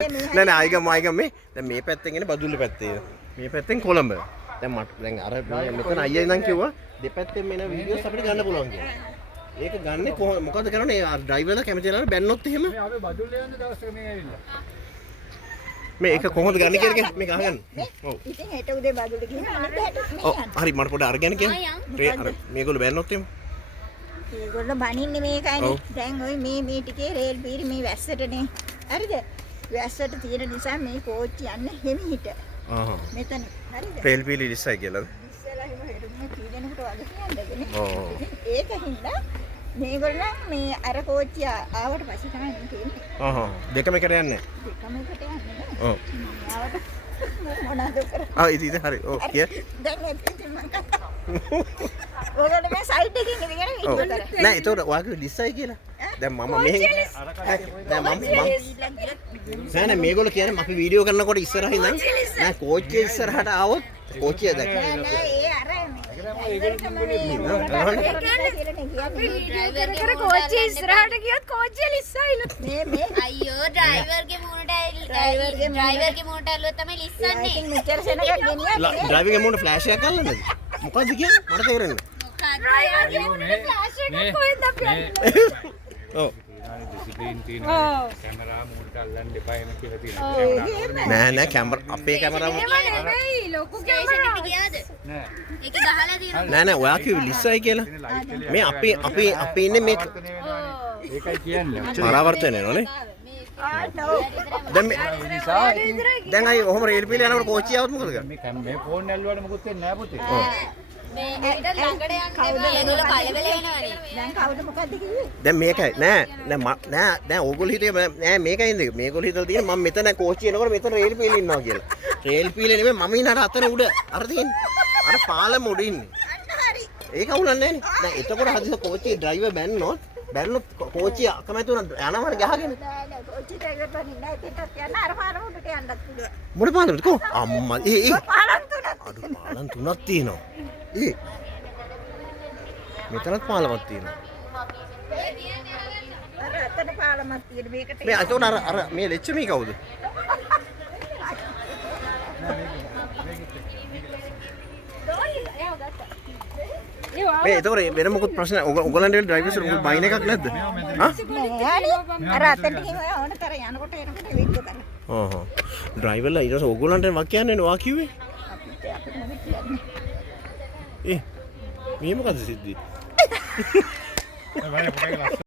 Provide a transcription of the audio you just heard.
නෑ නෑ ආයිගම මේ දැන් මේ පැත්තෙන් එන්නේ බදුල්ල පැත්තේ. මේ පැත්තෙන් කොළඹ. දැන් මට දැන් අර මෙතන අයියා ඉඳන් කිව්වා දෙපැත්තෙන් මෙන වීඩියෝස් අපිට ගන්න පුළුවන් කියලා. ඒක ගන්න කොහොමද මොකද කරන්නේ? ඩ්‍රයිවර්ලා කැමති වෙලාවට බැන්නොත් එහෙම. මේ අපි බදුල්ල යන දවසක මේ ඇවිල්ලා. මේ ඒක කොහොමද ගන්න කියලා මේක අහගන්න. ඔව්. ඉතින් හෙට උදේ බදුල්ල ගිහින් අනිත් හෙට ඔව් හරි මට පොඩ්ඩක් අරගෙන කියන්න. අර මේගොල්ලෝ බැන්නොත් එහෙම. ඒගොල්ලෝ බනින්නේ මේකයිනේ. දැන් ওই මේ ටිකේ රේල් පීරි මේ වැස්සටනේ. හරිද? වැස්සට තියෙන නිසා මේ කෝච්චි යන්නේ හිමිහිට. මෙතන. හරිද? රේල් පීලි ඉස්සයි කියලාද? ඉස්සලා හිම හෙරුන්නේ කීදෙනෙකුට වගේ කියන්නදනේ. ඒකින්ද මේගොල්ලෝ මේ අර කෝච්චිය ආවට පස්සේ තමයි මේ තියෙන්නේ. දෙකම එකට යන්නේ. දෙකම එකට යන්නේ. ඔව්. ආවට මොනවද කරන්නේ? ඉතින් හරි. ඔව් කිය. දැන් ඉතින් මම කතා. ඔයගොල්ලෝ මේ සයිඩ් එකකින් ඉඳගෙන වීඩියෝ කරා. නෑ ඒතකොට ඔයාගේ ලිස්සයි කියලා. දැන් මම මෙහෙන් දැන් මම නෑ මේගොල්ලෝ කියන්නේ අපි වීඩියෝ කරනකොට ඉස්සරහින් ඉඳන් නෑ කෝච්චිය ඉස්සරහට ආවොත් කෝච්චිය දැක්ක. නෑ ඒ අර කර කෝච්චිය ඉස්සරහට ගියොත් කෝච්චිය ලිස්සයිලු. මේ අයියෝ ඩ්‍රයිවර්ගේ මූණට මූණට ඇල්ලුවා තමයි ලිස්සන්නේ. ඉතින් මෙච්චර සෙනගක් ගෙනියන්නේ. ඩ්‍රයිවිංගේ මොන ෆ්ලෑෂ් එකක් අල්ලන්නද? මොකද්ද කියන්නේ? මට තේරෙන්නේ ඩ්‍රයිවර්ගේ මූණට ෆ්ලෑෂ් එකක් කොහෙන්ද අපි අල්ලන්නේ? ඔව්. ඩිසිප්ලින් තියෙනවා. කැමරා මූණට අල්ලන්න එපා එහෙම කියලා තියෙනවා. නෑ කැමරා අපේ කැමරාව නෙමෙයි ලොකු කැමරා ගියාද? නෑ. ඒක ගහලා තියෙනවා. නෑ ඔයා කිව්වේ ලිස්සයි කියලා. මේ අපි ඉන්නේ මේ ඒකයි කියන්නේ. පරාවර්තනය නෝනේ. දැන් අය ඔහොම රේල් පිළ යනකොට කෝච්චිය આવත් මොකද කරන්නේ? මේ ෆෝන් ඇල්ලුවාට මොකුත් වෙන්නේ නෑ පුතේ. මේ ළඟට යන්න එපා. ඒගොල්ලෝ කලබල වෙනවනේ. දැන් කවුද මොකද්ද කිව්වේ? දැන් මේකයි නෑ දැන් ඕගොල්ලෝ හිතුවේ නෑ මේකයි ඉන්නේ. මේගොල්ලෝ හිතලා තියෙන්නේ මම මෙතන කෝච්චිය එනකොට මෙතන රේල් පිළ ඉන්නවා කියලා. රේල් පිළ නෙමෙයි මම ඉන්න අර අතන උඩ. අර තියෙන්නේ. අර පාලම උඩ ඉන්නේ. හරි. ඒක උනන්නේ නෑනේ. දැන් එතකොට හදිස්සිය කෝච්චියේ ඩ්‍රයිවර් බැන්නොත් කෝච්චිය අකමැති වුණා යනවනේ ගහගෙන. නෑ කෝච්චි ඩ්‍රයිවර් බනින්න පිටත් යන්න අර පාලම උඩට යන්නත් පුළුවන්. මොන පාලමද කො අම්මා පාලම් තුනක්. අඩු පාලම් තුනක් තියෙනවා. මෙතනත් පාලමක් තියෙනවා. අර අතන පාලමක් තියෙන මේකට. මේ අතන අර මේ ලෙච්චමී කවුද? මේ ඒතකොට වෙන මොකුත් ප්‍රශ්න ඔයගොල්ලන්ට ඩ්‍රයිවර්ස් උගල බයින් එකක් නැද්ද? අර අතන ගිහින් ඕනතර යනකොට එනකොට වීඩියෝ කරා. ඩ්‍රයිවර්ලා ඊට පස්සේ ඔයගොල්ලන්ට වක් කියන්නේ නවා කිව්වේ? මේ මොකද සිද්ධි?